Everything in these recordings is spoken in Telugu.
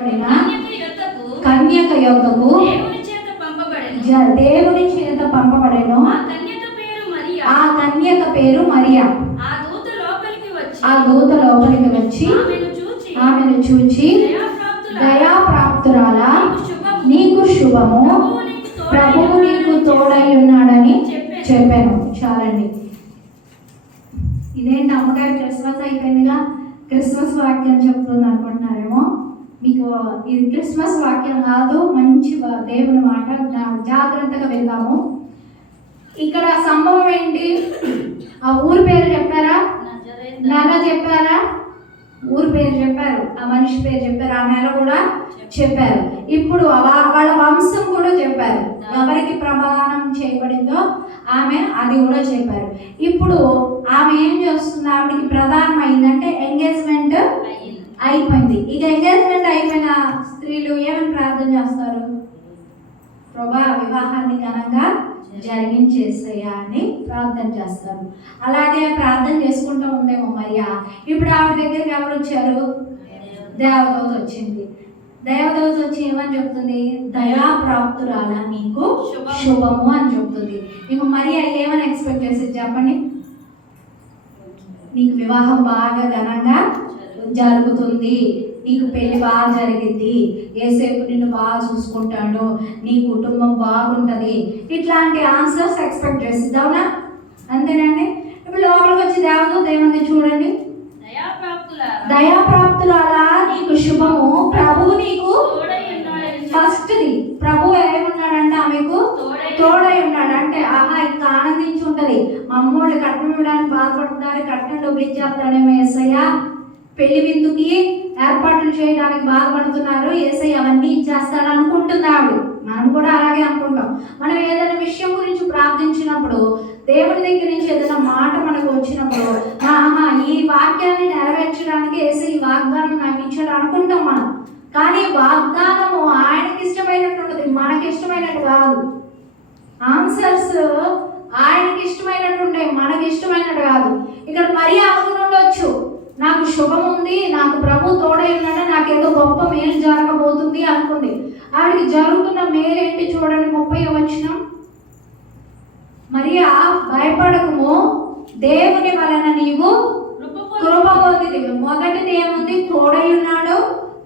కన్యక యొద్దకు దేవుని చేత పంపబడెను. ఆ కన్యక పేరు మరియా. ఆ దూత లోపలికి వచ్చి ఆమెను చూచి, దయాప్రాప్తురాలా, నీకు శుభము, ప్రభువు నీకు తోడై ఉన్నాడని చెప్పాను. చాలండి. ఇదేంటి అమ్మగారు క్రిస్మస్ అయిపోయిందిగా క్రిస్మస్ వాక్యం చెప్తుంది అనుకుంటున్నారేమో. మీకు ఇది క్రిస్మస్ వాక్యం కాదు, మంచి దేవుని మాట. జాగ్రత్తగా విందాము. ఇక్కడ సంభవం ఏంటి? ఆ ఊరి పేరు చెప్పారా? నెల చెప్పారా? ఊరి పేరు చెప్పారు, ఆ మనిషి పేరు చెప్పారు, ఆ నెల కూడా చెప్పారు. ఇప్పుడు వాళ్ళ వంశం కూడా చెప్పారు. ఎవరికి ప్రమాణం చేయబడిందో ఆమె అది కూడా చెప్పారు. ఇప్పుడు ఆమె ఏం చేస్తుంది? ఆవిడకి ప్రధానం అయిందంటే ఎంగేజ్మెంట్ అయిపోయింది. ఇక ఎంగేజ్మెంట్ అయిపోయిన స్త్రీలు ఏమని ప్రార్థన చేస్తారు? ప్రభా, వివాహాన్ని ఘనంగా జరిగించేసేయా అని ప్రార్థన చేస్తారు. అలాగే ప్రార్థన చేసుకుంటూ ఉండేమో మరియా. ఇప్పుడు ఆవిడ దగ్గరికి ఎవరు వచ్చారు? దేవదూత వచ్చింది. దేవదూత వచ్చి ఏమని చెప్తుంది? దయాప్రాప్తురాలా, నీకు శుభము అని చెప్తుంది. మీకు మరియా ఏమని ఎక్స్పెక్ట్ చేసేది చెప్పండి? నీకు వివాహం బాగా ఘనంగా జరుగుతుంది, నీకు పెళ్లి బాగా జరిగింది, ఏసేపు నిన్ను బాగా చూసుకుంటాడు, నీ కుటుంబం బాగుంటుంది, ఇట్లాంటి ఆన్సర్స్ ఎక్స్పెక్ట్ చేస్తుంది. అవునా? అంతేనండి. ఇప్పుడు లోపలికి వచ్చి దేవదూత ఏమంది చూడండి, దయాప్రాప్తులారా, నీకు శుభము, ప్రభువు నీకు ఫస్ట్ది. ప్రభువు ఏమున్నాడంటే ఆమెకు తోడై ఉన్నాడు. అంటే ఆహా, ఇంకా ఆనందించి ఉంటది. మా అమ్మోళ్ళు కట్నం ఇవ్వడానికి బాధపడుతున్నారు, కట్నం డబ్బులు ఇచ్చేస్తాడేమో యేసయ్య, పెళ్లి విందుకి ఏర్పాట్లు చేయడానికి బాధపడుతున్నారు, యేసయ్య అవన్నీ ఇచ్చేస్తాడు అనుకుంటున్నాడు. మనం కూడా అలాగే అనుకుంటాం. మనం ఏదైనా విషయం గురించి ప్రార్థించినప్పుడు, దేవుని దగ్గర నుంచి ఏదైనా మాట మనకు వచ్చినప్పుడు, ఆహా, ఈ వాక్యాన్ని నెరవేర్చడానికి యేసయ్య ఈ వాగ్దానం నాకు ఇచ్చాడు అనుకుంటాం మనం. కానీ వాగ్దానము ఆయనకి ఇష్టమైనట్టు ఉంటుంది, మనకి ఇష్టమైనట్టు కాదు. ఆన్సర్స్ ఆయనకి ఇష్టమైనట్టు ఉంటాయి, మనకి ఇష్టమైనట్టు కాదు. ఇక్కడ మరీ అనుకుండొచ్చు, నాకు శుభం ఉంది, నాకు ప్రభు తోడై ఉన్నాడు, నాకేదో గొప్ప మేలు జరగబోతుంది అనుకుంది. ఆవిడికి జరుగుతున్న మేలు ఏంటి చూడండి. 30వ వచనం, మరియా భయపడకము, దేవుని వలన నీవు కృప పొందితివి. మొదటిది ఏముంది? తోడై ఉన్నాడు.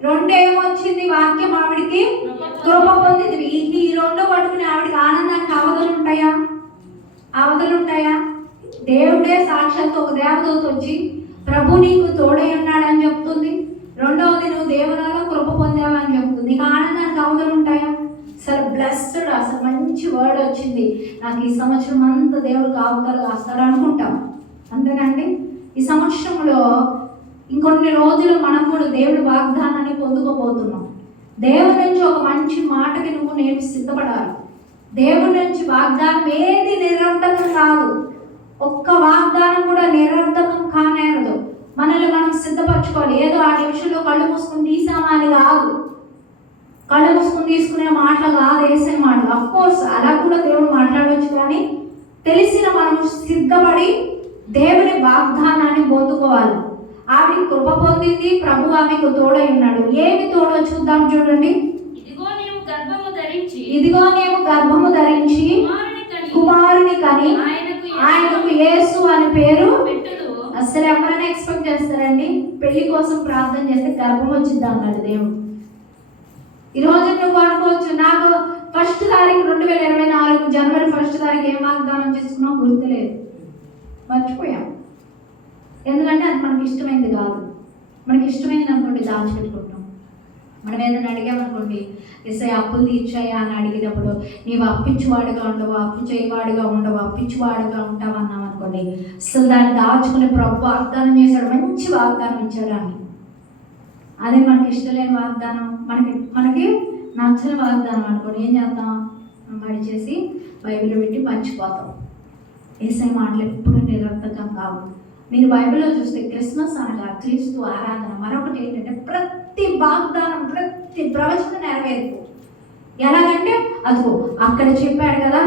రెండు ఏమొచ్చింది? వాక్యం ఆవిడికి కృప పొందితివి. ఈ రెండు పట్టుకుని ఆవిడికి ఆనందానికి అవధులు ఉంటాయా? దేవుడే సాక్షాత్తు ఒక దేవదూత వచ్చి ప్రభు నీకు తోడై ఉన్నాడని చెప్తుంది. రెండవది, నువ్వు దేవునిలో కృప పొందావని చెప్తుంది. నీకు ఆనందానికి అవధులు ఉంటాయా? అసలు బ్లెస్డ్, అసలు మంచి వర్డ్ వచ్చింది, నాకు ఈ సంవత్సరం అంతా దేవుడు కాపుదలు కాస్తాడు అనుకుంటాం. అంతేనండి. ఈ సంవత్సరంలో ఇంకొన్ని రోజులు మనం కూడా దేవుడి వాగ్దానాన్ని పొందుకోబోతున్నాం. దేవుడి నుంచి ఒక మంచి మాటకి నేను సిద్ధపడాలి. దేవుడి నుంచి వాగ్దానం ఏది నిరర్థకం కాదు. ఒక్క వాగ్దానం కూడా నిరర్థకం కానేరదు. మనల్ని మనం సిద్ధపరచుకోవాలి. ఏదో ఆ నిమిషంలో కళ్ళు మూసుకుని తీసామా అని కాదు. కళ్ళు మూసుకుని తీసుకునే మాటలు కాదు వేసే మాటలు. అఫ్కోర్స్ అలా కూడా దేవుడు మాట్లాడవచ్చు, కానీ తెలిసిన మనం సిద్ధపడి దేవుని వాగ్దానాన్ని పొందుకోవాలి. ఆవిడ కృప పొందింది, ప్రభు ఆమెకు తోడై ఉన్నాడు. ఏమి తోడో చూద్దాం చూడండి. ఇదిగో నీవు గర్భము ధరించి కుమారుని కని ఆయనకు యేసు అని పేరు పెట్టు. అసలు ఎవరైనా ఎక్స్పెక్ట్ చేస్తారండి? పెళ్లి కోసం ప్రార్థన చేస్తే గర్భం వచ్చింది అన్నాడు దేవుడు. ఈరోజు నువ్వు అనుకోవచ్చు, నాకు 1వ తారీఖు 2024 జనవరి 1వ తారీఖు ఏం వాగ్దానం చేసుకున్నావు గుర్తులేదు, మర్చిపోయాం. ఎందుకంటే అది మనకి ఇష్టమైంది కాదు. మనకి ఇష్టమైంది అనుకోండి దాచిపెట్టుకుంటాం. మనం ఏదైనా అడిగామనుకోండి, ఎస్ఐ అప్పులు తీర్చాయా అని అడిగినప్పుడు, నీవు అప్పించువాడుగా ఉండవు, అప్పు చేయవాడుగా ఉండవు, అప్పించువాడుగా ఉంటావు అన్నాం అనుకోండి, అసలు దాన్ని దాచుకునే ప్రభు వాగ్దానం చేశాడు, మంచి వాగ్దానం ఇచ్చాడు అని. అదే మనకి ఇష్టం లేని వాగ్దానం, మనకి నచ్చని వాగ్దానం అనుకోండి, ఏం చేస్తాం? మడిచేసి బైబిల్ పెట్టి మర్చిపోతాం. ఏసై మాటలు ఎప్పుడు నిరర్థకం కావు. మీరు బైబిల్లో చూస్తే క్రిస్మస్ అనగా క్రీస్తు ఆరాధన. మరొకటి ఏంటంటే ప్రతి వాగ్దానం, ప్రతి ప్రవచనం నెరవేర్పు. ఎలాగంటే అదిగో అక్కడ చెప్పాడు కదా,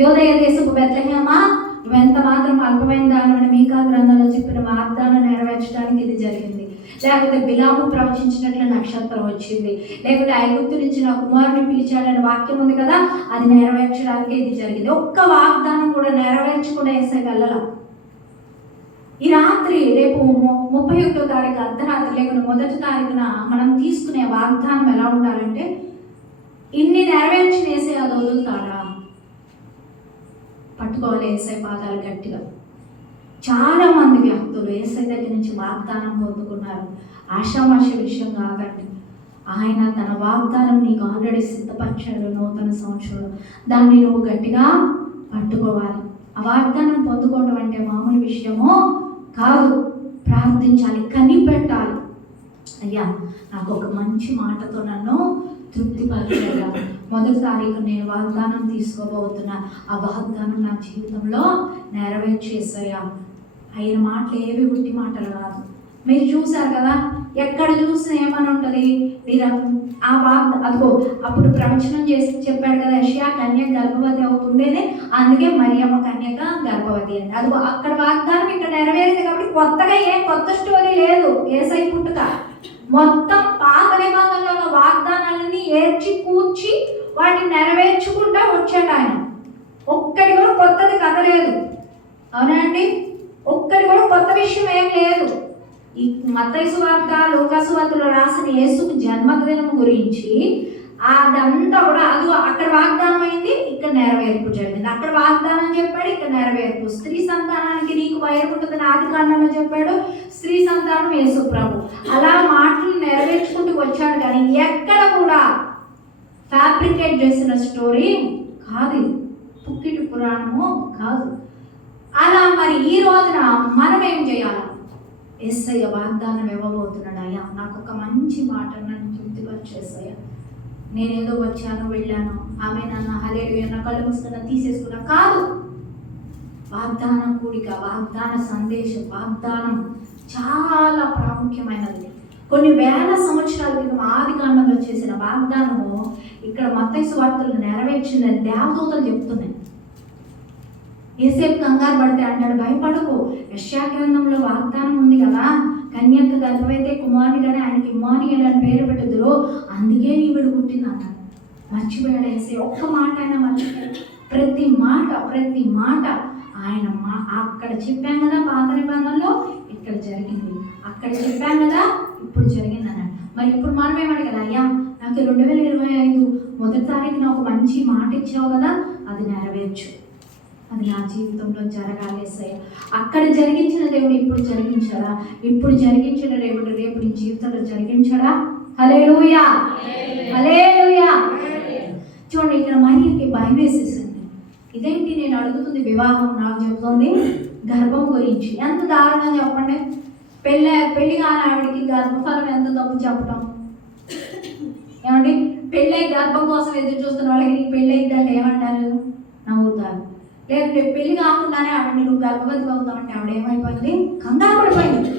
యోదయ దేశపు బెత్లెహేమా, నువ్వెంత మాత్రం అల్పమైన దానివని మీకా గ్రంథంలో చెప్పిన వాగ్దానం నెరవేర్చడానికి ఇది జరిగింది. లేకపోతే బిలాము ప్రవచించినట్లు నక్షత్రం వచ్చింది, లేకపోతే ఐగుప్తు నుంచి నా కుమారుని పిలిచాడని వాక్యం ఉంది కదా, అది నెరవేర్చడానికి ఇది జరిగింది. ఒక్క వాగ్దానం కూడా నెరవేర్చకుండా యేసయ్య వెళ్ళాల. ఈ రాత్రి రేపు 31వ తారీఖు అర్ధరాత్రి లేకుండా 1వ తారీఖున మనం తీసుకునే వాగ్దానం ఎలా ఉండాలంటే, ఇన్ని నెరవేర్చిన యేసయ్య అది వదులుతాడా? పట్టుకోవాలి యేసయ్య పాదాలు గట్టిగా. చాలా మంది వ్యక్తులు యేసయ్య దగ్గర నుంచి వాగ్దానం పొందుకున్నారు. ఆషామాష విషయం కాకండి. ఆయన తన వాగ్దానం నీకు ఆల్రెడీ సిద్ధపరిచాడు. నూతన సంవత్సరంలో దాన్ని నువ్వు గట్టిగా పట్టుకోవాలి. ఆ వాగ్దానం పొందుకోవడం అంటే మామూలు విషయమో కాదు. ప్రార్థించాలి, కనిపెట్టాలి. అయ్యా నాకు ఒక మంచి మాటతో నన్ను తృప్తిపరిచేలా, 1వ తారీఖు నేను వాగ్దానం తీసుకోబోతున్నా, ఆ వాగ్దానం నా జీవితంలో నెరవేర్చేసయ్యా. అయిన మాటలు ఏవి ఉట్టి మాటలు కాదు. మీరు చూసారు కదా, ఎక్కడ చూసినా ఏమని ఉంటుంది, మీరు అదిగో అప్పుడు ప్రవచనం చేసి చెప్పాడు కదా, యెషయా కన్య గర్భవతి అవుతుండేనే, అందుకే మరియమ్మ కన్యక గర్భవతి అని. అదిగో అక్కడ వాగ్దానం ఇక్కడ నెరవేరింది. కాబట్టి కొత్తగా కొత్త స్టోరీ లేదు. యేసయ్య పుట్టుక మొత్తం పాత నిబంధనలో ఉన్న వాగ్దానాలన్నీ ఏర్చి కూర్చి వాటిని నెరవేర్చుకుంటా వచ్చాడు ఆయన. ఒక్కడి కూడా కొత్తది కథ లేదు. అవునా అండి? ఒక్కడి కూడా కొత్త విషయం ఏం లేదు. ఈ మత్తయి సువార్త, లూకా సువార్తలో రాసిన యేసుకు జన్మదినం గురించి అదంతా కూడా అది అక్కడ వాగ్దానం అయింది, ఇక్కడ నెరవేర్పు జరిగింది. అక్కడ వాగ్దానం చెప్పాడు, ఇక్కడ నెరవేర్పు. స్త్రీ సంతానానికి నీకు వైరం ఉంటుందని ఆదికాండంలో చెప్పాడు, స్త్రీ సంతానం యేసు ప్రభు. అలా మాటలు నెరవేర్చుకుంటూ వచ్చాడు. కానీ ఎక్కడ కూడా ఫ్యాబ్రికేట్ చేసిన స్టోరీ కాదు, పుక్కిటి పురాణము కాదు. అలా మరి ఈ రోజున మనం ఏం చేయాలి? యేసయ్య వాగ్దానం ఇవ్వబోతున్నాడు. అయ్యా నాకు ఒక మంచి మాట నన్ను తృప్తిపరిచేసయ్యా, నేనేదో వచ్చాను వెళ్ళాను, ఆమె నన్ను హల్లెలూయా నా కళ్ళు మూసుకున్నా తీసేసుకున్నా కాదు. వాగ్దాన కూడిక, వాగ్దాన సందేశం, వాగ్దానం చాలా ప్రాముఖ్యమైనది. కొన్ని వేల సంవత్సరాల క్రితం ఆదికాండంలో చేసిన వాగ్దానము ఇక్కడ మత్తయి సువార్తలు నెరవేర్చిన దేవదూతలు చెప్తున్నాయి. యేసేపు కంగారు పడితే అంటాడు, భయపడకు, యెషయా గ్రంథంలో వాగ్దానం ఉంది కదా, కన్యక గర్భవైతే కుమారుని కానీ ఆయనకి ఇమ్మానుయేలు అని పేరు పెట్టుదురు, అందుకే ఈవిడ పుట్టింది అన్నాడు. మర్చిపోయాడు యేసయ్య. ఒక్క మాట ఆయన మర్చిపోయాడు. ప్రతి మాట ఆయన అక్కడ చెప్పాం కదా పాత నిబంధనలో, ఇక్కడ జరిగింది. అక్కడ చెప్పాం కదా, ఇప్పుడు జరిగింది అన్నాడు. మరి ఇప్పుడు మనం ఏమని కదా, అయ్యా నాకు 2025 1వ తారీఖున ఒక మంచి మాట ఇచ్చావు కదా, అది నెరవేర్చు, అది నా జీవితంలో జరగాలి యేసయ్య. అక్కడ జరిగించిన దేవుడు ఇప్పుడు జరిగించాడా? ఇప్పుడు జరిగించిన దేవుడు రేపు నీ జీవితంలో జరిగించాడా? హల్లెలూయా, హల్లెలూయా. చూడండి, ఇక్కడ మరియకి భయం వేసేసింది. ఇదేంటి నేను అడుగుతుంది వివాహం, నాకు చెప్తుంది గర్భం గురించి. ఎంత దారుణం చెప్పండి. పెళ్ళి కాని ఆవిడికి గర్భఫలం ఎంత తప్పు చెప్పటం. ఏమండి, పెళ్ళై గర్భం కోసం ఎదురు చూస్తున్న వాళ్ళకి నీకు పెళ్ళి అయిందంటే ఏమంటారు? నవ్వుతారు. లేదంటే పెళ్లి కాకుండానే ఆవిడని నువ్వు గర్భవతి అవుతామంటే ఆవిడ ఏమైపోయింది? కంగారు పడిపోయింది.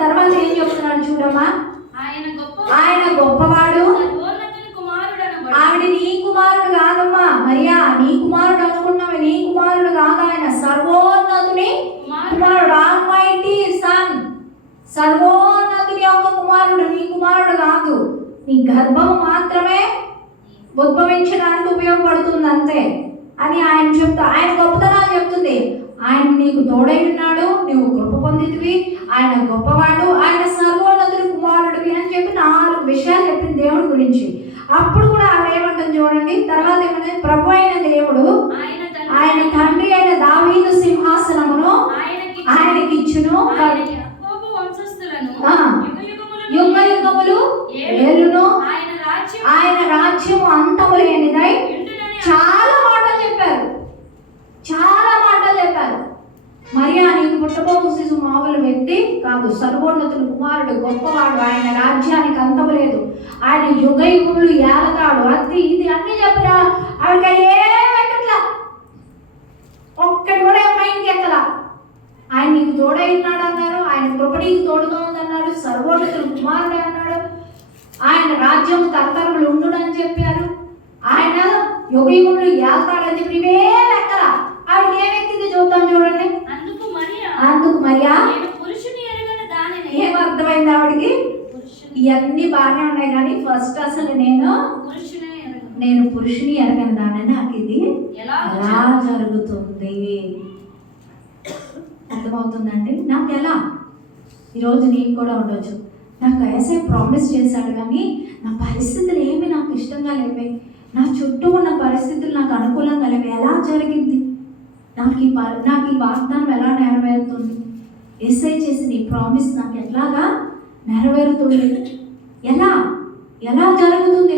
తర్వాత ఏం చెప్తున్నాడు చూడమ్మా, ఆయన గొప్పవాడు, ఆవిడ నీ కుమారుడు కాదమ్మా మరియా, నీ కుమారుడు అనుకున్నావు, నీ కుమారుడు కాదు, ఆయన సర్వోన్నతుని కుమారుడు, ఆల్మైటీ సన్, సర్వోన్నతుని యొక్క కుమారుడు, నీ కుమారుడు కాదు. నీ గర్భం మాత్రమే ఉద్భవించడానికి ఉపయోగపడుతుంది అంతే అని ఆయన చెప్తా. ఆయన గొప్పతనాలు చెప్తుంది. ఆయన నీకు తోడై ఉన్నాడు, నువ్వు కృప పొందితివి, ఆయన గొప్పవాడు, ఆయన సర్వోన్నతుడి కుమారుడివి అని చెప్పి 4 విషయాలు చెప్పింది దేవుడి గురించి. అప్పుడు కూడా ఆవిడ ఏమంటుంది చూడండి, తర్వాత ఏమంటే, ప్రభు అయిన దేవుడు ఆయన తండ్రి అయిన దావీదు సింహాసనమును ఆయనకి ఇచ్చును, యుగ యుగములు ఏలును, ఆయన రాజ్యము అంతము లేనిదై. చాలా మాటలు చెప్పారు. మరియా నీకు పుట్టబోకు శిశువు మామూలు వ్యక్తి కాదు, సర్వోన్నతుడు కుమారుడు, గొప్పవాడు, ఆయన రాజ్యానికి అంతము లేదు, ఆయన యుగ యుగములు ఏలతాడు, అది ఇది అన్ని చెప్పినా ఆవిడకి ఏమెక్కట్లా, ఒక్కటి కూడా మైండ్కి ఎక్కలా. ఆయన నీకు తోడై ఉన్నాడు అన్నారు, ఆయన కృప నీకు తోడుగా ఉందన్నారు, సర్వోన్నతుడు కుమారుడు అన్నాడు, ఆయన రాజ్యం తరతరములు ఉండునని చెప్పారు, ఆయన యుగ యుగములు ఏలతాడని చెప్పి ఇవేం ఎక్కలా. ఆవిడకి ఏమెక్కింది చూద్దాం చూడండి. అందుకు మరియా ఏమర్థమైంది ఏమైంది ఆవిడకి? ఇవన్నీ బాగానే ఉన్నాయి కానీ ఫస్ట్ అసలు నేను పురుషుని ఎరగను దాన్ని, నాకు ఇది ఎలా జరుగుతుంది? అర్థమవుతుందండి? నాకు ఎలా? ఈరోజు నీకు కూడా ఉండొచ్చు, నాకు ఏసై ప్రామిస్ చేశాడు కానీ నా పరిస్థితులు ఏమి నాకు ఇష్టంగా లేవే, నా చుట్టూ ఉన్న పరిస్థితులు నాకు అనుకూలంగా లేవు, ఎలా జరిగింది? నాకు ఈ వాగ్దానం ఎలా నెరవేరుతుంది? ఏసై చేసిన ఈ ప్రామిస్ నాకు ఎట్లాగా నెరవేరుతుంది? ఎలా జరుగుతుంది?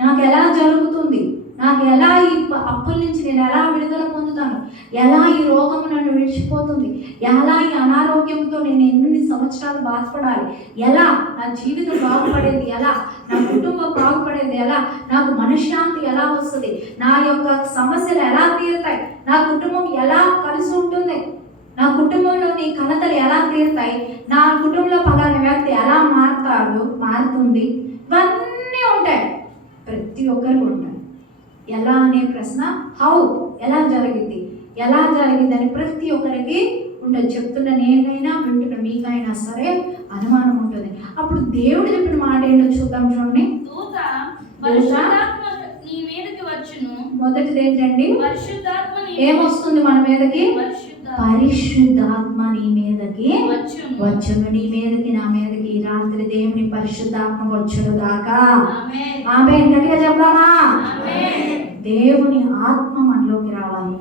నాకు ఎలా జరుగుతుంది? నాకు ఎలా ఈ అప్పుల నుంచి నేను ఎలా విడుదల పొందుతాను? ఎలా ఈ రోగం నన్ను విడిచిపోతుంది? ఎలా ఈ అనారోగ్యంతో నేను ఎన్ని సంవత్సరాలు బాధపడాలి? ఎలా నా జీవితం బాగుపడేది? ఎలా నా కుటుంబం బాగుపడేది? ఎలా నాకు మనశ్శాంతి ఎలా వస్తుంది? నా యొక్క సమస్యలు ఎలా తీరుతాయి? నా కుటుంబం ఎలా కలిసి ఉంటుంది? నా కుటుంబంలో నీ కలతలు ఎలా తీరుతాయి? నా కుటుంబంలో పలానా వ్యక్తి ఎలా మారుతుంది? ఇవన్నీ ఉంటాయి, ప్రతి ఒక్కరు ఉంటాయి. ఎలా అనే ప్రశ్న, ఎలా జరిగింది అని ప్రతి ఒక్కరికి ఉంటుంది. చెప్తున్న నేనైనా వింటున్న మీకైనా సరే అనుమానం ఉంటుంది. అప్పుడు దేవుడు చెప్పిన మాట ఏంటో చూద్దాం. చూడండి, మొదటిది ఏంటండి? ఏమొస్తుంది మన మీదకి? పరిశుద్ధాత్మ నీ మీదకి వచ్చును. నీ మీదకి నా మీదకి రాత్రి దేవుని పరిశుద్ధాత్మ వచ్చును దాకా. ఆమేన్. గట్టిగా చెప్తామా? దేవుని ఆత్మ మనలోకి రావాలి.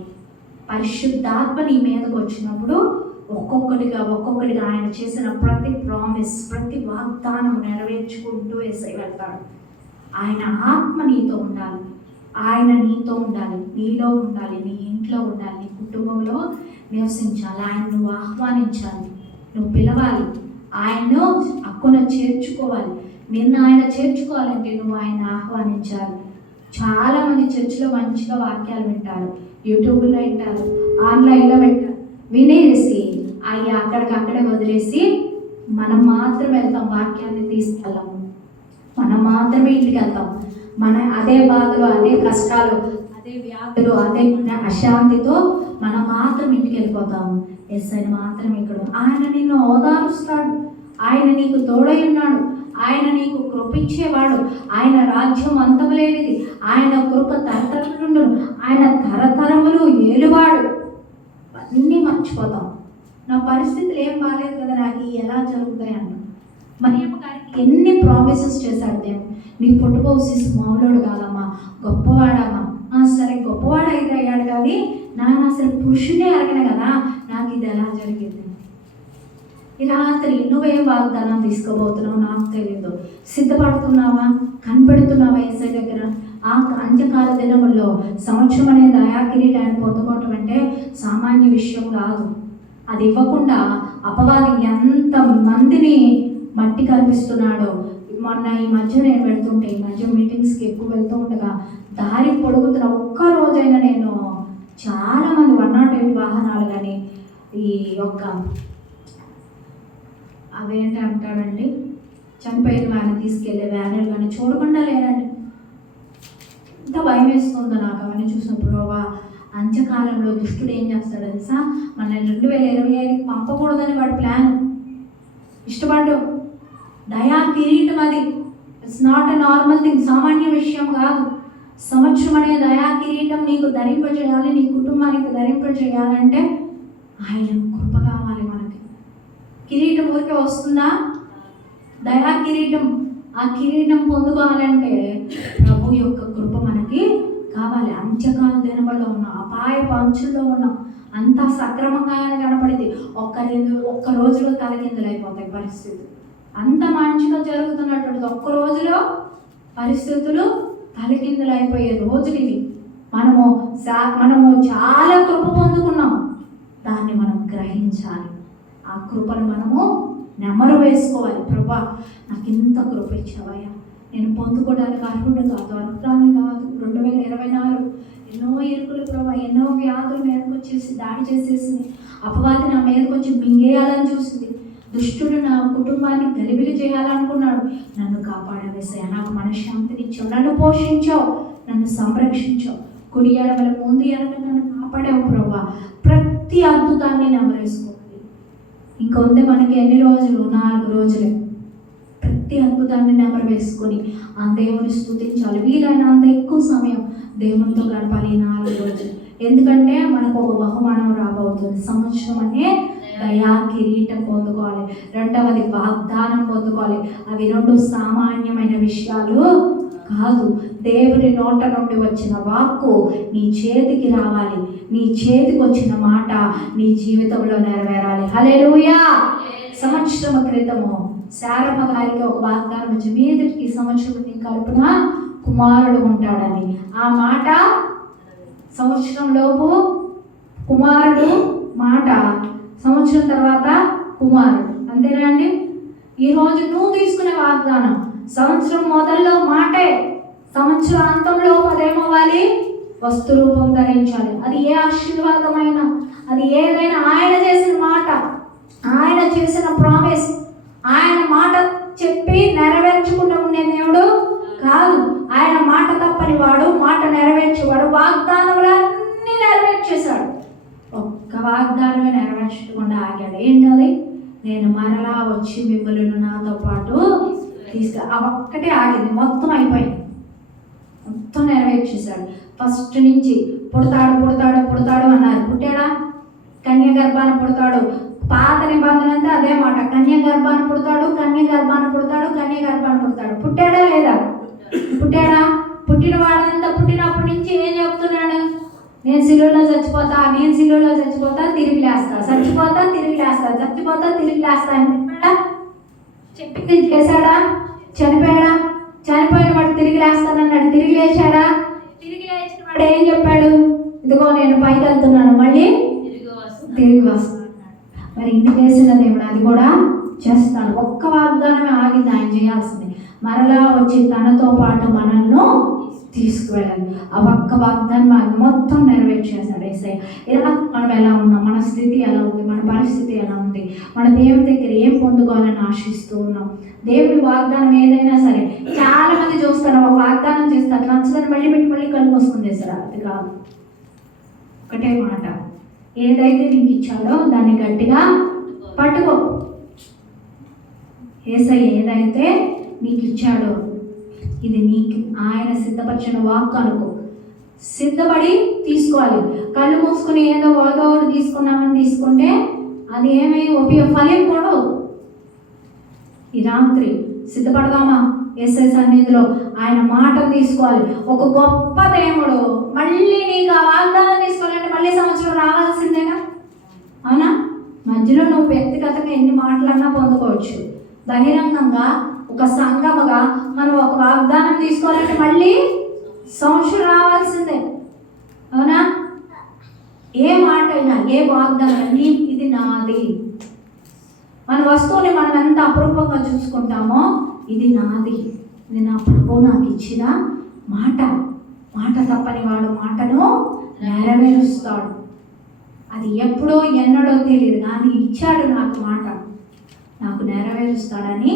పరిశుద్ధాత్మ నీ మీదకి వచ్చినప్పుడు ఒక్కొక్కటిగా ఆయన చేసిన ప్రతి ప్రామిస్, ప్రతి వాగ్దానం నెరవేర్చుకుంటూ వేసై వెళ్తాడు. ఆయన ఆత్మ నీతో ఉండాలి, ఆయన నీతో ఉండాలి, నీలో ఉండాలి, నీ ఇంట్లో ఉండాలి, నీ కుటుంబంలో నివసించాలి. ఆయన నువ్వు ఆహ్వానించాలి, నువ్వు పిలవాలి, ఆయన్ను అక్కున చేర్చుకోవాలి. నిన్ను ఆయన చేర్చుకోవాలంటే నువ్వు ఆయన ఆహ్వానించాలి. చాలామంది చర్చిలో మంచిగా వాక్యాలు వింటారు, యూట్యూబ్లో వింటారు, ఆన్లైన్లో వింటారు. వినేసి అక్కడికక్కడే వదిలేసి మనం మాత్రం వెళ్తాం, వాక్యాన్ని తీసుకెళ్ళాము, మనం మాత్రమే ఇంటికి వెళ్తాం. మన అదే బాధలు, అదే కష్టాలు, అదే వ్యాధులు, అదే అశాంతితో మనం మాత్రం ఇంటికి వెళ్ళిపోతాము. ఆయన మాత్రం ఇక్కడ. ఆయన నిన్ను ఓదారుస్తాడు, ఆయన నీకు తోడై ఉన్నాడు, ఆయన నీకు కృపించేవాడు. ఆయన రాజ్యం అంతములేనిది, ఆయన కృప తరతరములుండును, ఆయన తరతరములు ఏలువాడు. అన్నీ మర్చిపోతాం. నా పరిస్థితులు ఏం బాగాలేదు కదా, నాకు ఎలా జరుగుతాయి అన్న. మరియమ్మ గారికి ఎన్ని ప్రామిసెస్ చేశాడు దేవుడు. నీ పుట్టుకోసి మామూలుడు కాదమ్మా, గొప్పవాడమ్మా. సరే గొప్పవాడు అయితే అయ్యాడు కానీ నాకు అసలు పురుషుడే అడగను కదా, నాకు ఇది ఎలా జరిగింది? ఈ రాత్రి నువ్వేం వాగ్దానం తీసుకోబోతున్నావు నాకు తెలియదు. సిద్ధపడుతున్నావా? కనిపెడుతున్నావా ఏసై దగ్గర? ఆ అంత్యకాల దినముల్లో సంవత్సరం అనే దయాకిరీటాన్ని పొందుకోవటం అంటే సామాన్య విషయం కాదు. అది ఇవ్వకుండా అపవాది ఎంత మందిని మట్టి కల్పిస్తున్నాడో. మొన్న ఈ మధ్య నేను వెళ్తుంటే, ఈ మధ్య మీటింగ్స్కి ఎక్కువ వెళ్తూ ఉండగా దారి పొడుగుతున్న ఒక్క రోజైనా నేను చాలామంది 108 వాహనాలు కానీ ఈ యొక్క అవేంటి అంటాడండి, చనిపోయిన వారిని తీసుకెళ్లే వ్యానులు కానీ చూడకుండా లేరండి. ఎంత భయం వేస్తుందో నాకు అవన్నీ చూసినప్పుడు. అంత్యకాలంలో దుష్టుడు ఏం చేస్తాడు తెలుసా? మన 2025కి పంపకూడదని వాడి ప్లాన్. ఇష్టపడ్డు దయా కిరీటం, అది it's not a normal thing, సామాన్య విషయం కాదు. సంవత్సరం అనే దయా కిరీటం నీకు ధరింపజేయాలి, నీ కుటుంబానికి ధరింపజేయాలంటే ఆయన కృప కావాలి మనకి. కిరీటం ఊరికే వస్తుందా? దయా కిరీటం, ఆ కిరీటం పొందుకోవాలంటే ప్రభు యొక్క కృప మనకి కావాలి. అంత్యకాల దినబడిలో ఉన్నాం, అపాయ పంచుల్లో ఉన్నాం, అంతా సక్రమంగానే కనపడింది. ఒక్క రోజులో తలకిందులు అయిపోతాయి పరిస్థితులు. అంత మంచిగా జరుగుతున్నటువంటిది ఒక్క రోజులో పరిస్థితులు తలకిందులు అయిపోయే రోజులు ఇవి. మనము చాలా కృప పొందుకున్నాం, దాన్ని మనం గ్రహించాలి. ఆ కృపను మనము నెమరు వేసుకోవాలి. ప్రభా నాకు ఇంత కృప ఇచ్చావయ్యా, నేను పొందుకోవడానికి అర్హుడు కాదు, అర్హురాలు కాదు. 2024 ఎన్నో ఇరుకులు ప్రభా, ఎన్నో వ్యాధులు మీదకి వచ్చేసి దాడి చేసేసింది. అపవాది నా మీదకి వచ్చి మింగేయాలని చూసింది. దుష్టుడు నా కుటుంబాన్ని గలిబిలి చేయాలనుకున్నాడు. నన్ను కాపాడవేసయ్యా, నాకు మనశ్శాంతినిచ్చావు, నన్ను పోషించావు, నన్ను సంరక్షించావు, కుడి ఎడమల ముందు ఎడమ నన్ను కాపాడావు ప్రభా. ప్రతి అద్భుతాన్ని నెమరేసుకోవాలి. ఇంకా ఉంది మనకి ఎన్ని రోజులు? 4 రోజులే. ప్రతి అద్భుతాన్ని నెమరు వేసుకొని ఆ దేవుని స్తుతించాలి. వీలైనంత ఎక్కువ సమయం దేవునితో గడపాలి 4 రోజులు. ఎందుకంటే మనకు ఒక బహుమానం రాబోతుంది. సంవత్సరం అనే దయా కిరీటం పొందుకోవాలి. రెండవది వాగ్దానం పొందుకోవాలి. అవి 2 సామాన్యమైన విషయాలు కాదు. దేవుని నోట నుండి వచ్చిన వాక్కు నీ చేతికి రావాలి. నీ చేతికి వచ్చిన మాట నీ జీవితంలో నెరవేరాలి. హల్లెలూయా. సంవత్సరం క్రితము శారమ్మ గారికి ఒక వాగ్దానం వచ్చి, మీదటికి సంవత్సరం నీ కడుపున కుమారుడు ఉంటాడని. ఆ మాట సంవత్సరం లోపు కుమారుడు మాట, సంవత్సరం తర్వాత కుమారుడు. అంతేనా అండి? ఈరోజు నువ్వు తీసుకునే వాగ్దానం సంవత్సరం మొదల్లో మాటే, సంవత్సరాంతంలో అదేమవ్వాలి? వస్తు రూపం ధరించాలి. అది ఏ ఆశీర్వాదమైనా, అది ఏదైనా ఆయన చేసిన మాట, ఆయన చేసిన ప్రామిస్, ఆయన మాట చెప్పి నెరవేర్చుకుంటూ ఉండే దేవుడు కాదు. ఆయన మాట తప్పని వాడు, మాట నెరవేర్చేవాడు. వాగ్దానములన్నీ నెరవేర్చేశాడు. ఒక్క వాగ్దానమే నెరవేర్చకుండా ఆగాడు. ఏంటది? నేను మరలా వచ్చి మిమ్మల్ని నాతో పాటు ఆ ఒక్కటే ఆగింది. మొత్తం అయిపోయింది, మొత్తం నెరవేర్చేశాడు. ఫస్ట్ నుంచి పుడతాడు పుడతాడు పుడతాడు అన్నారు. పుట్టాడా? కన్య గర్భాన పుడతాడు. పాత నిబంధన అంతా అదే మాట. కన్య గర్భాన పుడతాడు, కన్య గర్భాన పుడతాడు, కన్య గర్భాన పుడతాడు. పుట్టాడా లేదా? పుట్టాడా? పుట్టిన వాడంతా పుట్టినప్పటి నుంచి ఏం చెప్తున్నాడు? నేను సిలువలో చచ్చిపోతా, నేను సిలువలో చచ్చిపోతా, తిరిగి లేస్తా, చచ్చిపోతా తిరిగి లేస్తా, చచ్చిపోతా తిరిగి లేస్తా అని చెప్పింది చేశాడా? చనిపోయాడా? చనిపోయిన వాడు తిరిగి లేస్తానన్నాడు. తిరిగి లేచాడా? తిరిగి లేచిన వాడు ఏం చెప్పాడు? ఇదిగో నేను పైకి వెళ్తున్నాను, మళ్ళీ తిరిగి వస్తాను. మరి ఇన్ని చేసిన దేవుడు అది కూడా చేస్తాడు. ఒక్క వాగ్దానమే ఆగింది ఆయన చేయాల్సింది. మరలా వచ్చి తనతో పాటు మనల్ని తీసుకువెళ్ళాలి. ఆ ఒక్క వాగ్దానం మొత్తం నెరవేర్చేశాడు యేసయ్య. ఇలా మనం ఎలా ఉన్నాం, మన స్థితి ఎలా ఉంది, మన పరిస్థితి ఎలా ఉంది, మన దేవుని దగ్గర ఏం పొందుకోవాలని ఆశిస్తూ ఉన్నాం. దేవుడి వాగ్దానం ఏదైనా సరే, చాలా మంది చూస్తారు ఒక వాగ్దానం చేస్తారు, నచ్చదని మళ్ళీ పెట్టి మళ్ళీ కళ్ళు మూసుకుని చేస్తారు. అది కాదు. ఒకటే మాట, ఏదైతే నీకు ఇచ్చాడో దాన్ని గట్టిగా పట్టుకో. యేసయ్య ఏదైతే నీకు ఇచ్చాడో ఇది నీకు ఆయన సిద్ధపరిచిన వాక్కు అనుకో. సిద్ధపడి తీసుకోవాలి. కళ్ళు మూసుకుని ఏదో ఒకటి తీసుకున్నామని తీసుకుంటే అది ఏమీ ఫలం కూడా. ఈ రాత్రి సిద్ధపడదామా? యేసయ్య సన్నిధిలో ఆయన మాట తీసుకోవాలి. ఒక గొప్ప దేవుడు మళ్ళీ నీకు ఆ వాగ్దానం తీసుకోవాలంటే మళ్ళీ సంవత్సరం రావాల్సిందేనా? అవునా? మధ్యలో నువ్వు వ్యక్తిగతంగా ఎన్ని మాటలన్నా పొందుకోవచ్చు. బహిరంగంగా ఒక సంఘముగా మనం ఒక వాగ్దానం తీసుకోవాలంటే మళ్ళీ సంవత్సరం రావాల్సిందే. అవునా? ఏ మాట అయినా, ఏ వాగ్దానం, ఇది నాది. మన వస్తువుని మనం ఎంత అపురూపంగా చూసుకుంటామో, ఇది నాది, ఇది నా ప్రభు నాకు ఇచ్చిన మాట. మాట తప్పని వాడు మాటను నెరవేరుస్తాడు. అది ఎప్పుడో ఎన్నడో తెలియదు, కానీ ఇచ్చాడు నాకు మాట, నాకు నెరవేరుస్తాడని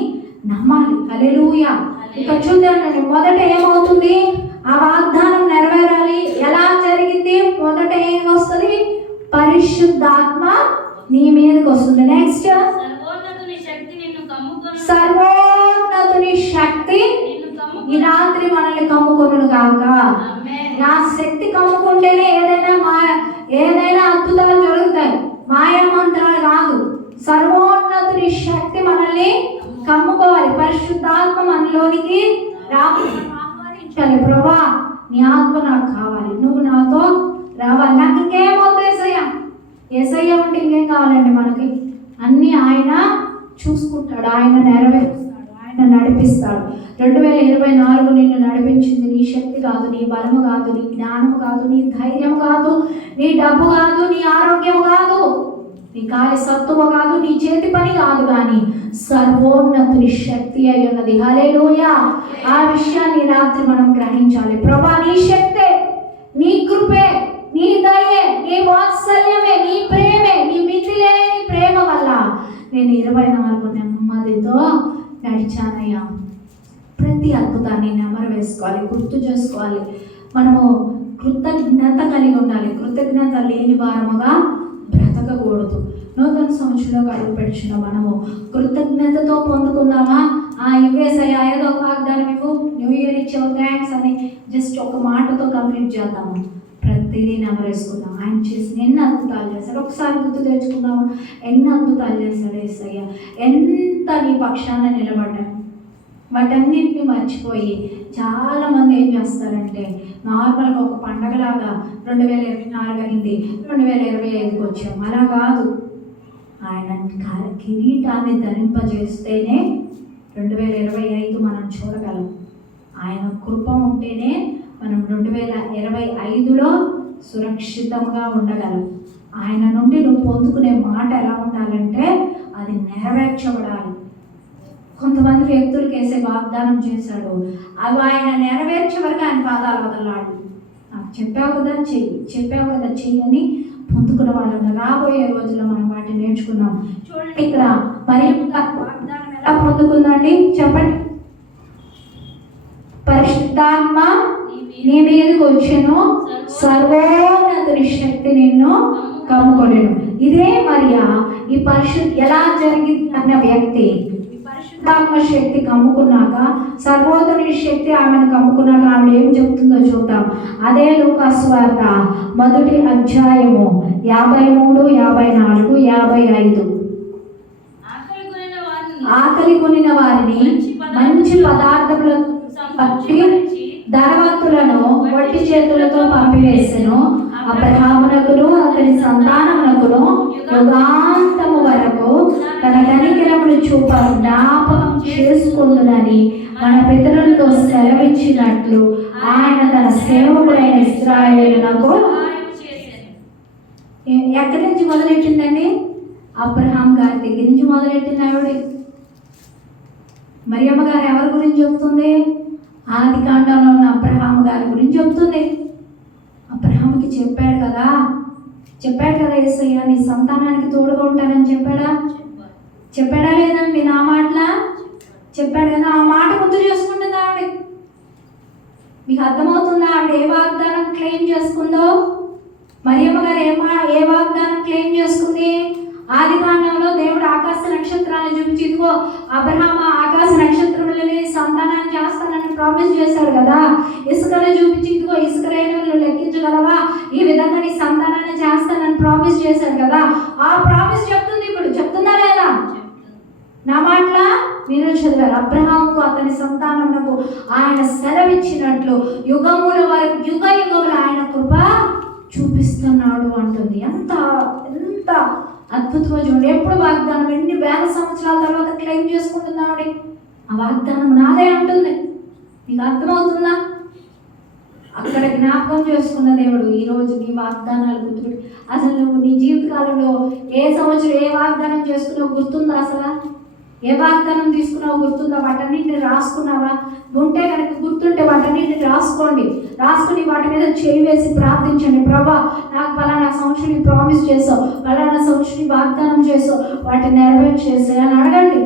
నమ్మాలి. హల్లెలూయా. ఇక చూద్దామండి, మొదట ఏమవుతుంది? ఆ వాగ్దానం నెరవేరాలి. ఎలా జరిగింది? మొదట ఏం వస్తుంది? పరిశుద్ధాత్మ నీ మీదకి వస్తుంది. నెక్స్ట్, సర్వోన్నతుని శక్తి ఈ రాత్రి మనల్ని కమ్ముకొనును కాక. నా శక్తి కమ్ముకుంటేనే ఏదైనా అద్భుతాలు జరుగుతాయి. మాయా మంత్రాలు కాదు. సర్వోన్నతుని శక్తి మనల్ని కమ్ముకోవాలి. పరిశుద్ధాత్మ మనలోనికి ఆహ్వానించాలి. ప్రభా, నీ ఆత్మ నాకు కావాలి, నువ్వు నాతో రావాలి. నాకు ఇంకేమవుతుంది? యేసయ్య ఉంటే ఇంకేం కావాలండి మనకి? అన్నీ ఆయన చూసుకుంటాడు, ఆయన నెరవేరుస్తాడు, ఆయన నడిపిస్తాడు. 2024 నిన్ను నడిపించింది నీ శక్తి కాదు, నీ బలము కాదు, నీ జ్ఞానము కాదు, నీ ధైర్యం కాదు, నీ డబ్బు కాదు, నీ ఆరోగ్యం కాదు, నీ కాలి సత్తువ కాదు, నీ చేతి పని కాదు, కానీ సర్వోన్నతుని శక్తి అయి ఉన్నది. హల్లెలూయా. ఆ విషయాన్ని రాత్రి మనం గ్రహించాలి. ప్రభా, నీ శక్తే, నీ కృపే, నీ దయే, నీ వాత్సల్యమే, నీ ప్రేమే, నీ మితిలేని ప్రేమ వల్ల నేను 24 నెమ్మదితో నడిచానయ్యా. ప్రతి అద్భుతాన్ని నెమరు వేసుకోవాలి, గుర్తు చేసుకోవాలి. మనము కృతజ్ఞత కలిగి ఉండాలి. కృతజ్ఞత లేని వారముగా బ్రతకకూడదు. నూతన సంవత్సరంలో అడుగు పెడుచున్న మనము కృతజ్ఞతతో పొందుకుందామా? ఇవ్వేసయ్యా, ఏదో ఒక వాగ్దానం ఇవ్వు, న్యూ ఇయర్ ఇచ్చావు థ్యాంక్స్ అని జస్ట్ ఒక మాటతో కంప్లీట్ చేద్దాము. ప్రతిదీ నెమరేసుకుందాం. ఆయన చేసిన ఎన్ని అద్భుతాలు చేశాడు ఒకసారి గుర్తు తెచ్చుకుందాము. ఎన్ని అద్భుతాలు చేశాడు యేసయ్య, ఎంత నీ పక్షాన నిలబడ్డాడు. వాటన్నింటినీ మర్చిపోయి చాలామంది ఏం చేస్తారంటే నార్మల్గా ఒక పండగలాగా 2024 అయింది, 2025కి వచ్చాం. అలా కాదు. ఆయన కిరీటాన్ని ధరింపజేస్తేనే 2025 మనం చూడగలం. ఆయన కృప ఉంటేనే మనం 2025లో సురక్షితంగా ఉండగలం. ఆయన నుండి నువ్వు పొందుకునే మాట ఎలా ఉండాలంటే అది నెరవేర్చబడాలి. కొంతమంది వ్యక్తులకు వేసే వాగ్దానం చేశాడు, అవి ఆయన నెరవేర్చే వరకు ఆయన పాదాలు వదలాడు. నాకు చెప్పావు కదా చెయ్యి, చెప్పావు కదా చెయ్యి అని పొందుకున్న వాళ్ళని రాబోయే రోజుల్లో మనం వాటిని నేర్చుకున్నాం. చూడండి ఇక్కడ మరి వాగ్దానం ఎలా పొందుకుందండి చెప్పండి. పరిశుద్ధాత్మ నీ మీదకి వచ్చాను, సర్వోన్నతుని శక్తి నిన్ను కమ్ముకొనెను. ఇదే మరియా ఈ ఎలా జరిగింది అన్న వ్యక్తి పరిశుద్ధాత్మ శక్తి కమ్ముకున్నాక, సర్వోన్నతుని శక్తి ఆమెను కమ్ముకున్నాక ఆమె ఏం చెప్తుందో చూద్దాం. అదే లూకాసు సువార్త 1వ అధ్యాయము 53, 54, 55. ఆకలి కొనిన వారిని మంచి పదార్థములతో పట్టి ధనవంతులను వట్టి చేతులతో పంపివేసెను. అబ్రహామునకును అతని సంతానమునకును యుగాంతము వరకు తన కనికరమును చూప జ్ఞాపకం చేసుకుందునని మన పితరులతో సెలవిచ్చినట్లు ఆయన తన సేవకుడైన ఇశ్రాయేలునకు. ఎక్కడి నుంచి మొదలెట్టిందండి? అబ్రహాం గారి దగ్గర నుంచి మొదలెట్టింది. ఆవిడ మరియమ్మ గారు ఎవరి గురించి చెప్తుంది? ఆది కాండంలో ఉన్న అబ్రహాము గారి గురించి చెప్తుంది. అబ్రహాముకి చెప్పాడు కదా యేసయ్య నీ సంతానానికి తోడుగా ఉంటానని చెప్పాడా లేదండి? నా మాటలా చెప్పాడు కదా. ఆ మాట గుర్తు చేసుకుంటుంది ఆవిడ. మీకు అర్థమవుతుందా ఆవిడ ఏ వాగ్దానం క్లెయిమ్ చేసుకుందో? మరియమ్మ గారు ఏ వాగ్దానం క్లెయిమ్ చేసుకుంది? ఆది కాండంలో దేవుడు ఆకాశ నక్షత్రాలను చూపించి ఇదిగో అబ్రహాము ఆకాశ నక్షత్రములని సంతానాన్ని చేస్తానని ప్రామిస్ చేశాడు కదా. ఇసుకను చూపించి ఇదిగో ఇసుక రేణువులను లెక్కించగలవా, ఈ విధంగా నీ సంతానాన్ని చేస్తానని ప్రామిస్ చేశాడు కదా. ఆ ప్రామిస్ చెప్తుంది ఇప్పుడు. చెప్తుందా లేదా? నా మాటలా మీరు చదివారు. అబ్రహాముకు అతని సంతానమునకు ఆయన సెలవిచ్చినట్లు యుగముల వరకు యుగములు ఆయన కృప చూపిస్తున్నాడు అంటుంది. ఎంత అద్భుతంగా చూడండి. ఎప్పుడు వాగ్దానం ఎన్ని వేల సంవత్సరాల తర్వాత క్లెయిమ్ చేసుకుంటున్నాడు. ఆ వాగ్దానం నాదే అంటుంది. నీకు అర్థమవుతుందా? అక్కడ జ్ఞాపకం చేసుకున్న దేవుడు ఈరోజు నీ వాగ్దానాలు గుర్తుపెట్టి, అసలు నువ్వు నీ జీవితకాలంలో ఏ సంవత్సరం ఏ వాగ్దానం చేసుకున్నావు గుర్తుందా? అసలు ఏ వాగ్దానం తీసుకున్నావు గుర్తుందా? వాటన్నింటిని రాసుకున్నావా? ఉంటే కనుక గుర్తుంటే వాటన్నింటిని రాసుకుని వాటి మీద చేయి వేసి ప్రార్థించండి. ప్రభా నాకు పలానా సంవత్సరం ప్రామిస్ చేసావు, పలానా సంవత్సరం వాగ్దానం చేసావు, వాటిని నెరవేర్చేసే అని అడగండి.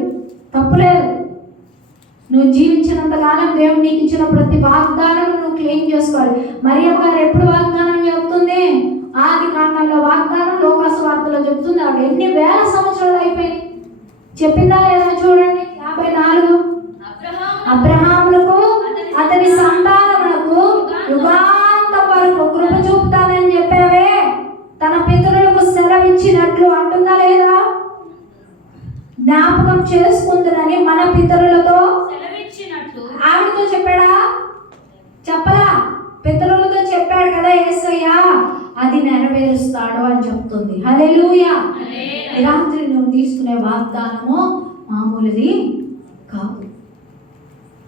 తప్పులేదు. నువ్వు జీవించినంత కాలం దేవుడు నీకు ఇచ్చిన ప్రతి వాగ్దానం నువ్వు క్లెయిమ్ చేసుకోవాలి. మరియమ్మ గారు ఎప్పుడు వాగ్దానం చెప్తుంది? ఆది కాండంలో వాగ్దానం లోకాసు వార్తలో చెప్తుంది. ఆవిడ ఎన్ని వేల సంవత్సరాలు అయిపోయింది. చెప్పిందా లేదా చూడండి. 54 అబ్రహాములకు అతని సంతానమునకు యుగాంతం వరకు కృప చూపుతానని చెప్పావే, తన పితరులకు సెలవిచ్చినట్లు అంటుందా లేదా? జ్ఞాపకం చేసుకుందునని మన పితరులతో సెలవిచ్చినట్లు ఆవిడతో చెప్పాడా? చెప్పలా. పితరులతో చెప్పాడు కదా యేసయ్య, అది నెరవేరుస్తాడు అని చెప్తుంది. హల్లెలూయా. రాత్రి నువ్వు తీసుకునే వాగ్దానము మామూలుది కాదు.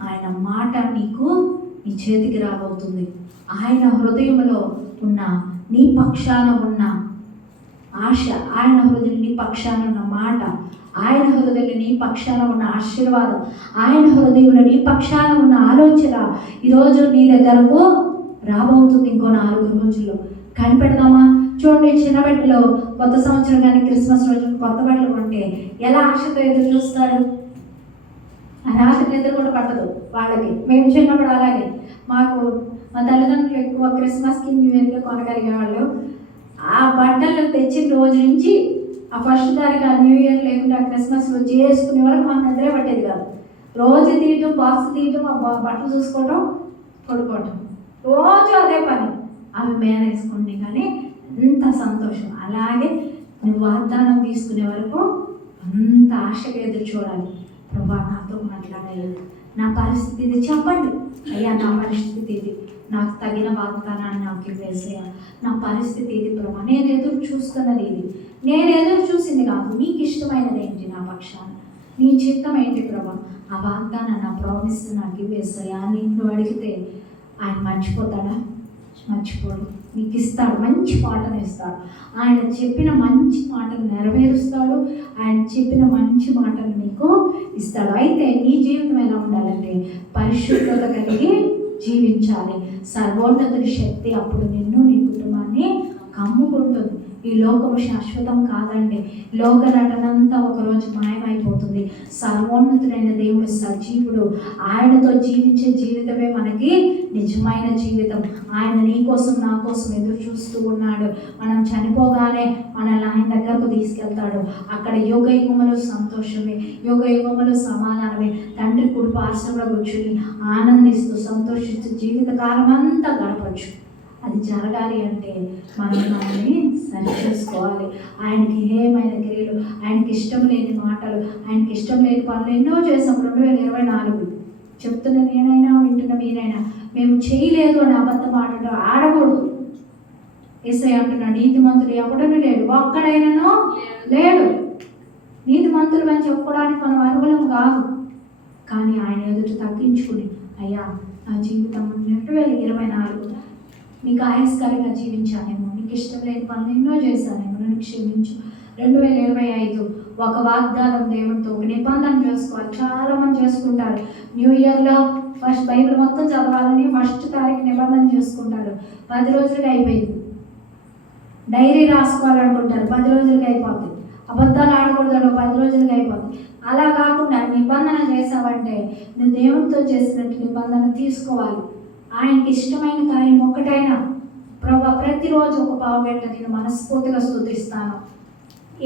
ఆయన మాట నీకు నీ చేతికి రాబోతుంది. ఆయన హృదయంలో ఉన్న నీ పక్షాన ఉన్న ఆశ, ఆయన హృదయం నీ పక్షాన ఉన్న మాట, ఆయన హృదయంలో నీ పక్షాన ఉన్న ఆశీర్వాదం, ఆయన హృదయంలో నీ పక్షాన ఉన్న ఆలోచన ఈరోజు నీ దగ్గరకు రాబోతుంది. ఇంకో 4 రోజుల్లో కనిపెడదామా? చూడండి, చిన్న బిడ్డలు కొత్త సంవత్సరం కానీ క్రిస్మస్ రోజు కొత్త బట్టలు కొంటే ఎలా ఆశతో ఎదురు చూస్తారు? ఆ రాత్రి నిద్ర కూడా పట్టదు వాళ్ళకి. మేము చిన్నప్పుడు అలాగే. మా తల్లిదండ్రులు ఎక్కువ క్రిస్మస్కి న్యూ ఇయర్కి కొనగలిగే వాళ్ళు. ఆ బట్టలు తెచ్చిన రోజు నుంచి ఆ ఫస్ట్ తారీఖు ఆ న్యూ ఇయర్ లేకుండా క్రిస్మస్ రోజు చేసుకునే వరకు మాకు నిద్రే పట్టేది కాదు. రోజు తీయటం, బాక్స్ తీయటం, ఆ బట్టలు చూసుకోవటం, పడుకోవటం, రోజు అదే పని. అవి మేనేసుకుంటే కానీ అంత సంతోషం. అలాగే నువ్వు వాగ్దానం తీసుకునే వరకు అంత ఆశగా ఎదురు చూడాలి. ప్రభా నాతో మాట్లాడలేదు, నా పరిస్థితి ఇది చెప్పండి అయ్యా, నా పరిస్థితి ఇది, నాకు తగిన వాగ్దానాన్ని నాకు ఇవ్వేసేయా, నా పరిస్థితి ఇది ప్రభా, నేను ఎదురు చూస్తున్నది ఇది, నేను ఎదురు చూసింది కాదు, నీకు ఇష్టమైనది ఏంటి నా పక్షాన, నీ చిత్తం ఏంటి ప్రభా, ఆ వాగ్దానం నా ప్రామిస్ నాకు ఇవ్వేసేయా అని నువ్వు అడిగితే ఆయన మర్చిపోతాడా? మర్చిపోడు. నీకు ఇస్తాడు, మంచి మాటను ఇస్తాడు. ఆయన చెప్పిన మంచి మాటలు నెరవేరుస్తాడు. ఆయన చెప్పిన మంచి మాటలు నీకు ఇస్తాడు. అయితే నీ జీవితం ఎలా ఉండాలంటే పరిశుద్ధత కలిగి జీవించాలి. సర్వోన్నతుడి శక్తి అప్పుడు నిన్ను, నీ కుటుంబాన్ని కమ్ముకుంటుంది. ఈ లోకము శాశ్వతం కాదండి. లోక నటనంతా ఒకరోజు మాయమైపోతుంది. సర్వోన్నతుడైన దేవుడు సజీవుడు. ఆయనతో జీవించే జీవితమే మనకి నిజమైన జీవితం. ఆయన నీ కోసం, నా కోసం ఎదురు చూస్తూ ఉన్నాడు. మనం చనిపోగానే మనల్ని ఆయన దగ్గరకు తీసుకెళ్తాడు. అక్కడ యుగ యుగములు సంతోషమే, యుగ యుగములు సమాధానమే. తండ్రి కుడి పార్శ్వమున కూర్చుని ఆనందిస్తూ సంతోషిస్తూ జీవితకాలం అంతా గడపచ్చు. అది జరగాలి అంటే మనల్ని సరి చూసుకోవాలి. ఆయనకి ఏమైన క్రియలు, ఆయనకి ఇష్టం లేని మాటలు, ఆయనకి ఇష్టం లేని పనులు ఎన్నో చేసాం. 2024 చెప్తున్న నేనైనా వింటున్న మీరైనా, మేము చేయలేదు అని అబద్ధం ఆడకూడదు. యేసయ్య అంటున్నాడు, నీతిమంతుడు ఎవడనూ లేడు, ఒక్కడైనానో లేడు. నీతిమంతులు అని చెప్పుకోవడానికి మనం అర్హులం కాదు. కానీ ఆయన ఎదుట తగ్గించుకుని, అయ్యా నా జీవితం 2024 నీకు ఆయాస్కరంగా జీవించానేమో, నీకు ఇష్టం లేని పనులు ఎన్నో చేశానేమో, నన్ను క్షమించు. 2025 ఒక వాగ్దానం దేవుడితో, ఒక నిబంధన చేసుకోవాలి. చాలామంది చేసుకుంటారు. న్యూ ఇయర్లో ఫస్ట్ బైబిల్ మొత్తం చదవాలని ఫస్ట్ తారీఖు నిబంధన చేసుకుంటారు. 10 రోజులకి అయిపోయింది. డైరీ రాసుకోవాలనుకుంటారు, 10 రోజులకి అయిపోతుంది. అబద్ధాలు ఆడకూడదు, 10 రోజులకి అయిపోతుంది. అలా కాకుండా నిబంధన చేసావంటే నువ్వు దేవుడితో చేసినట్టు నిబంధన తీసుకోవాలి. ఆయనకి ఇష్టమైన కార్యం ఒక్కటైనా, ప్రభా ప్రతిరోజు ఒక పావుగంట నేను మనస్ఫూర్తిగా స్తుతిస్తాను.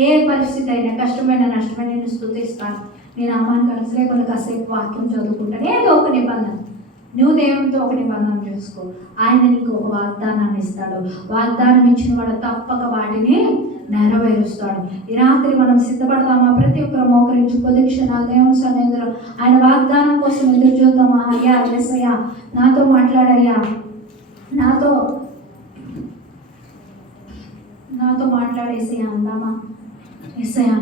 ఏ పరిస్థితి అయినా, కష్టమైన నష్టమైన నేను స్తుతిస్తాను. నేను అమ్మాని కలిసి లేకుండా కాసేపు వాక్యం చదువుకుంటాను. ఏదో ఒక నిబంధన నువ్వు దేవుడితో ఒక నిబంధన చేసుకో. ఆయన నీకు ఒక వాగ్దానాన్ని ఇస్తాడు. వాగ్దానం ఇచ్చిన వాడు తప్పక వాటిని నెరవేరుస్తాడు. ఈ రాత్రి మనం సిద్ధపడదామా? ప్రతి ఒక్కరు మోకరించి కొద్ది క్షణాలు దేవుని సన్నిధిలో ఆయన వాగ్దానం కోసం ఎదురు చూద్దామా? అయ్యా యేసయ్యా నాతో మాట్లాడయ్యా, నాతో మాట్లాడేసయ్యా అందామా? యేసయ్యా